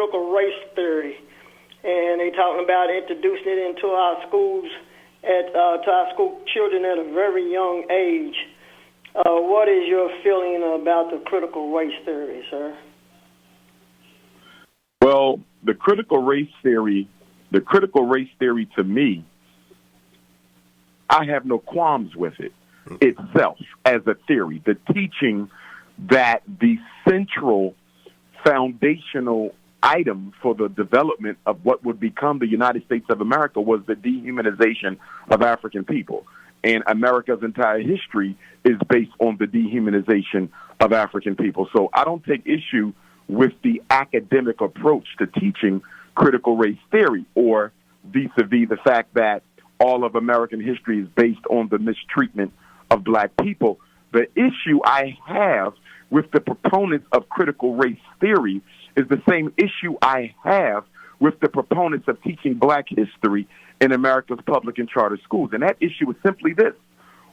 critical race theory, and they talking about introducing it into our schools, to our school children at a very young age. What is your feeling about the critical race theory, sir? Well, the critical race theory to me, I have no qualms with it itself as a theory. The teaching that the central foundational item for the development of what would become the United States of America was the dehumanization of African people. And America's entire history is based on the dehumanization of African people. So I don't take issue with the academic approach to teaching critical race theory, or vis-a-vis the fact that all of American history is based on the mistreatment of black people. The issue I have with the proponents of critical race theory is the same issue I have with the proponents of teaching black history in America's public and charter schools. And that issue is simply this: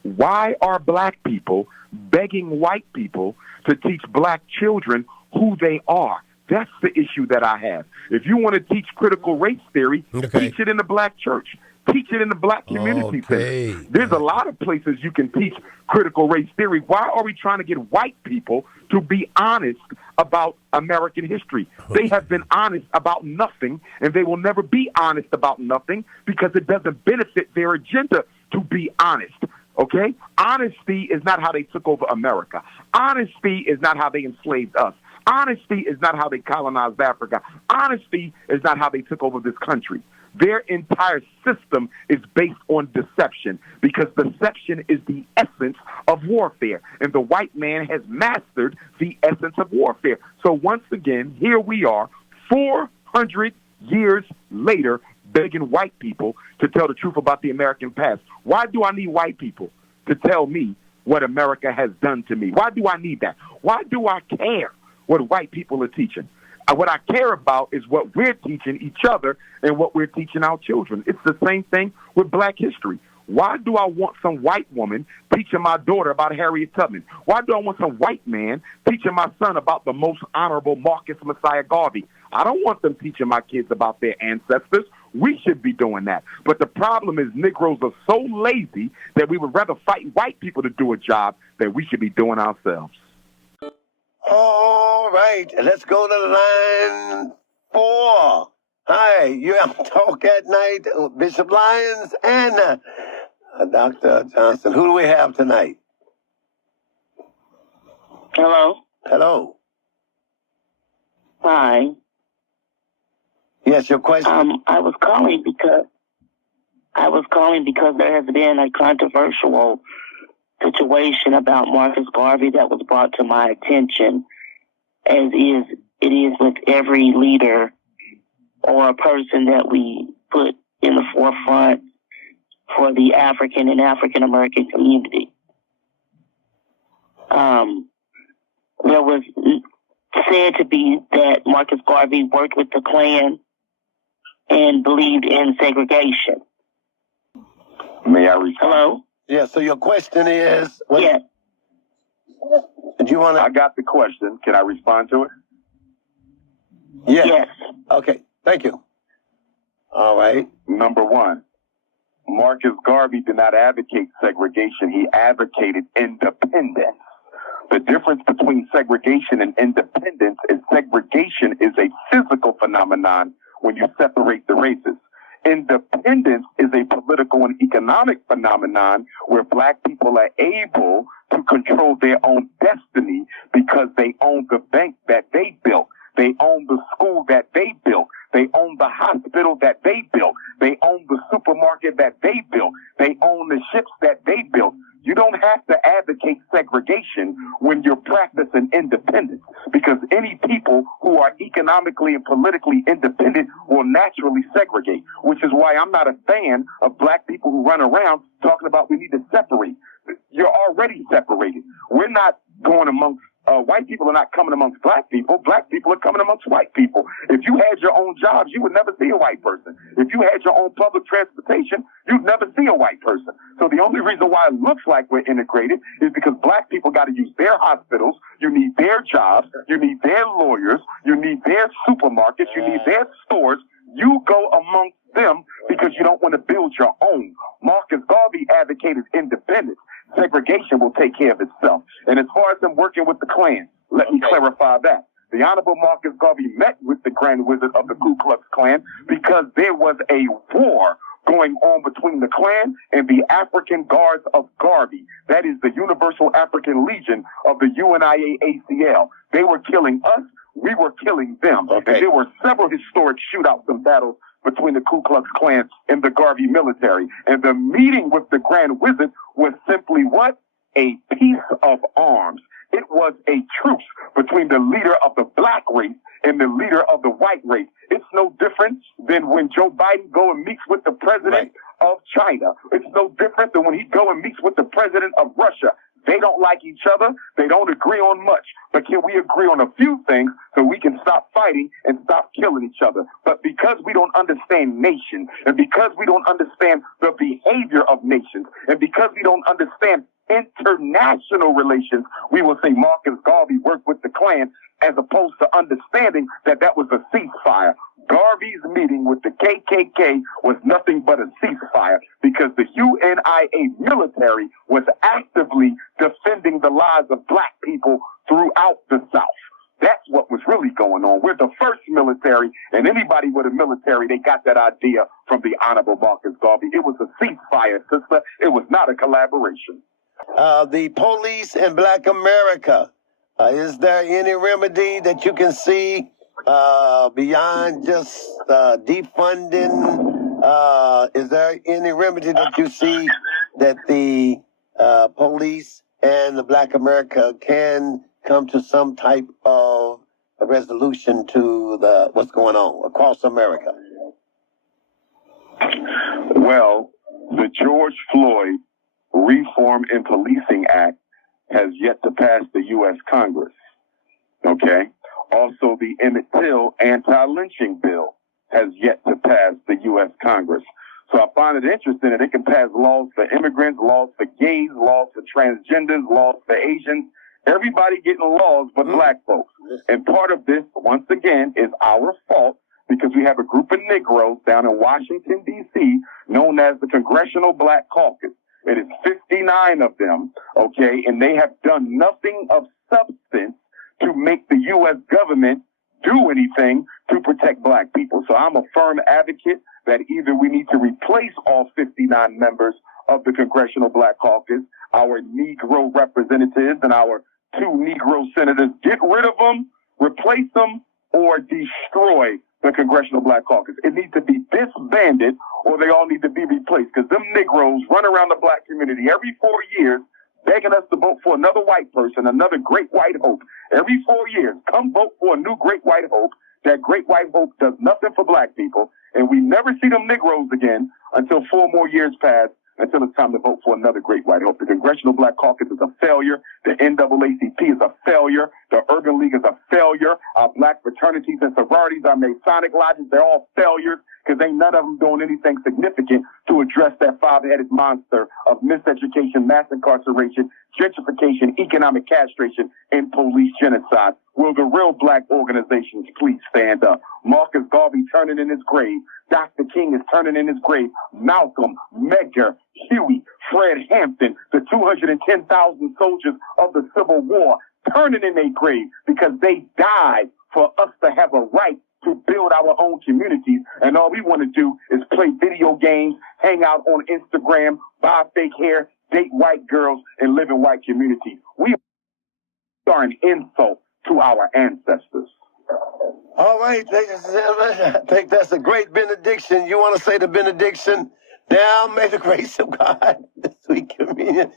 why are black people begging white people to teach black children who they are? That's the issue that I have. If you want to teach critical race theory, teach it in the black church. Teach it in the black community center. There's a lot of places you can teach critical race theory. Why are we trying to get white people to be honest about American history? They have been honest about nothing, and they will never be honest about nothing because it doesn't benefit their agenda to be honest. Okay? Honesty is not how they took over America. Honesty is not how they enslaved us. Honesty is not how they colonized Africa. Honesty is not how they took over this country. Their entire system is based on deception, because deception is the essence of warfare, and the white man has mastered the essence of warfare. So once again, here we are, 400 years later, begging white people to tell the truth about the American past. Why do I need white people to tell me what America has done to me? Why do I need that? Why do I care what white people are teaching? What I care about is what we're teaching each other and what we're teaching our children. It's the same thing with black history. Why do I want some white woman teaching my daughter about Harriet Tubman? Why do I want some white man teaching my son about the most honorable Marcus Messiah Garvey? I don't want them teaching my kids about their ancestors. We should be doing that. But the problem is Negroes are so lazy that we would rather fight white people to do a job that we should be doing ourselves. All right, let's go to line 4. Hi, you're on Talk at Night, Bishop Lyons and Dr. Johnson. Who do we have tonight? Hello. Hello. Hi. Yes, your question. I was calling because there has been a controversial situation about Marcus Garvey that was brought to my attention, as it is with every leader or a person that we put in the forefront for the African and African American community. There was said to be that Marcus Garvey worked with the Klan and believed in segregation. May I respond? Hello? Yeah, so your question is... Yes. Do you want to... I got the question. Can I respond to it? Yes. Okay, thank you. All right. Number one, Marcus Garvey did not advocate segregation. He advocated independence. The difference between segregation and independence is segregation is a physical phenomenon when you separate the races. Independence is a political and economic phenomenon where black people are able to control their own destiny because they own the bank that they built. They own the school that they built. They own the hospital that they built. They own the supermarket that they built. They own the ships that they built. You don't have to advocate segregation when you're practicing independence, because any people who are economically and politically independent will naturally segregate, which is why I'm not a fan of black people who run around talking about we need to separate. You're already separated. We're not going amongst white people are not coming amongst black people. Black people are coming amongst white people. If you had your own jobs, you would never see a white person. If you had your own public transportation, you'd never see a white person. So the only reason why it looks like we're integrated is because black people got to use their hospitals. You need their jobs. You need their lawyers. You need their supermarkets. You need their stores. You go amongst them because you don't want to build your own. Marcus Garvey advocated independence. Segregation will take care of itself. And as far as them working with the Klan, let me clarify that. The Honorable Marcus Garvey met with the Grand Wizard of the Ku Klux Klan because there was a war going on between the Klan and the African Guards of Garvey. That is the Universal African Legion of the UNIA-ACL. They were killing us. We were killing them. And there were several historic shootouts and battles between the Ku Klux Klan and the Garvey military. And the meeting with the Grand Wizard was simply what? A peace of arms. It was a truce between the leader of the black race and the leader of the white race. It's no different than when Joe Biden go and meets with the president of China. It's no different than when he go and meets with the president of Russia. They don't like each other. They don't agree on much. But can we agree on a few things so we can stop fighting and stop killing each other? But because we don't understand nations, and because we don't understand the behavior of nations, and because we don't understand international relations, we will say Marcus Garvey worked with the Klan as opposed to understanding that that was a ceasefire. Garvey's meeting with the KKK was nothing but a ceasefire because the UNIA military was actively defending the lives of black people throughout the South. That's what was really going on. We're the first military, and anybody with a military, they got that idea from the Honorable Marcus Garvey. It was a ceasefire, sister. It was not a collaboration. The police in Black America, is there any remedy that you can see beyond just defunding? Is there any remedy that you see that the police and the Black America can come to some type of a resolution to what's going on across America? Well, the George Floyd Reform in Policing Act has yet to pass the U.S. Congress. Okay? Also, the Emmett Till anti-lynching bill has yet to pass the U.S. Congress. So I find it interesting that it can pass laws for immigrants, laws for gays, laws for transgenders, laws for Asians, everybody getting laws but black folks. And part of this, once again, is our fault because we have a group of Negroes down in Washington, D.C., known as the Congressional Black Caucus. It is 59 of them, okay, and they have done nothing of substance to make the U.S. government do anything to protect black people. So I'm a firm advocate that either we need to replace all 59 members of the Congressional Black Caucus, our Negro representatives and our 2 Negro senators, get rid of them, replace them, or destroy the Congressional Black Caucus. It needs to be disbanded or they all need to be replaced because them Negroes run around the black community every 4 years begging us to vote for another white person, another great white hope. Every 4 years, come vote for a new great white hope. That great white hope does nothing for black people, and we never see them Negroes again until 4 more years pass, until it's time to vote for another great white hope. The Congressional Black Caucus is a failure. The NAACP is a failure. The Urban League is a failure. Our black fraternities and sororities, our Masonic lodges, they're all failures because ain't none of them doing anything significant to address that 5-headed monster of miseducation, mass incarceration, gentrification, economic castration, and police genocide. Will the real black organizations please stand up? Marcus Garvey turning in his grave. Dr. King is turning in his grave. Malcolm, Medgar, Huey, Fred Hampton, the 210,000 soldiers of the Civil War turning in their grave because they died for us to have a right to build our own communities. And all we want to do is play video games, hang out on Instagram, buy fake hair, date white girls, and live in white communities. We are an insult to our ancestors. All right, ladies and gentlemen, I think that's a great benediction. You want to say the benediction? Now may the grace of God, the sweet communion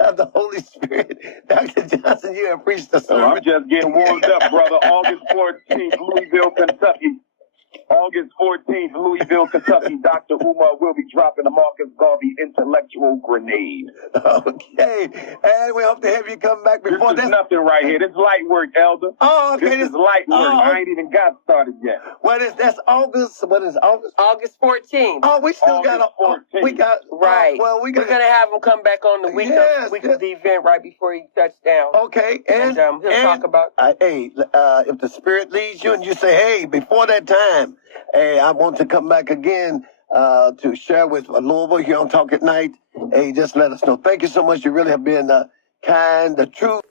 of the Holy Spirit. Dr. Johnson, you have preached the sermon. I'm just getting warmed up, brother. August 14th, Louisville, Kentucky. August 14th, Louisville, Kentucky, Dr. Umar will be dropping the Marcus Garvey intellectual grenade. Okay, and we hope to have you come back before this. Is nothing right here. This is light work, Elder. Oh, okay. This is light work. I ain't even got started yet. That's August. What is August? August 14th. Oh, we still got we got right. Well, we're gonna have him come back on the week of the event right before he touches down. Okay, and he'll talk about. If the Spirit leads you and you say, hey, before that time, hey, I want to come back again to share with Louisville here on Talk at Night. Hey, just let us know. Thank you so much. You really have been kind, the truth.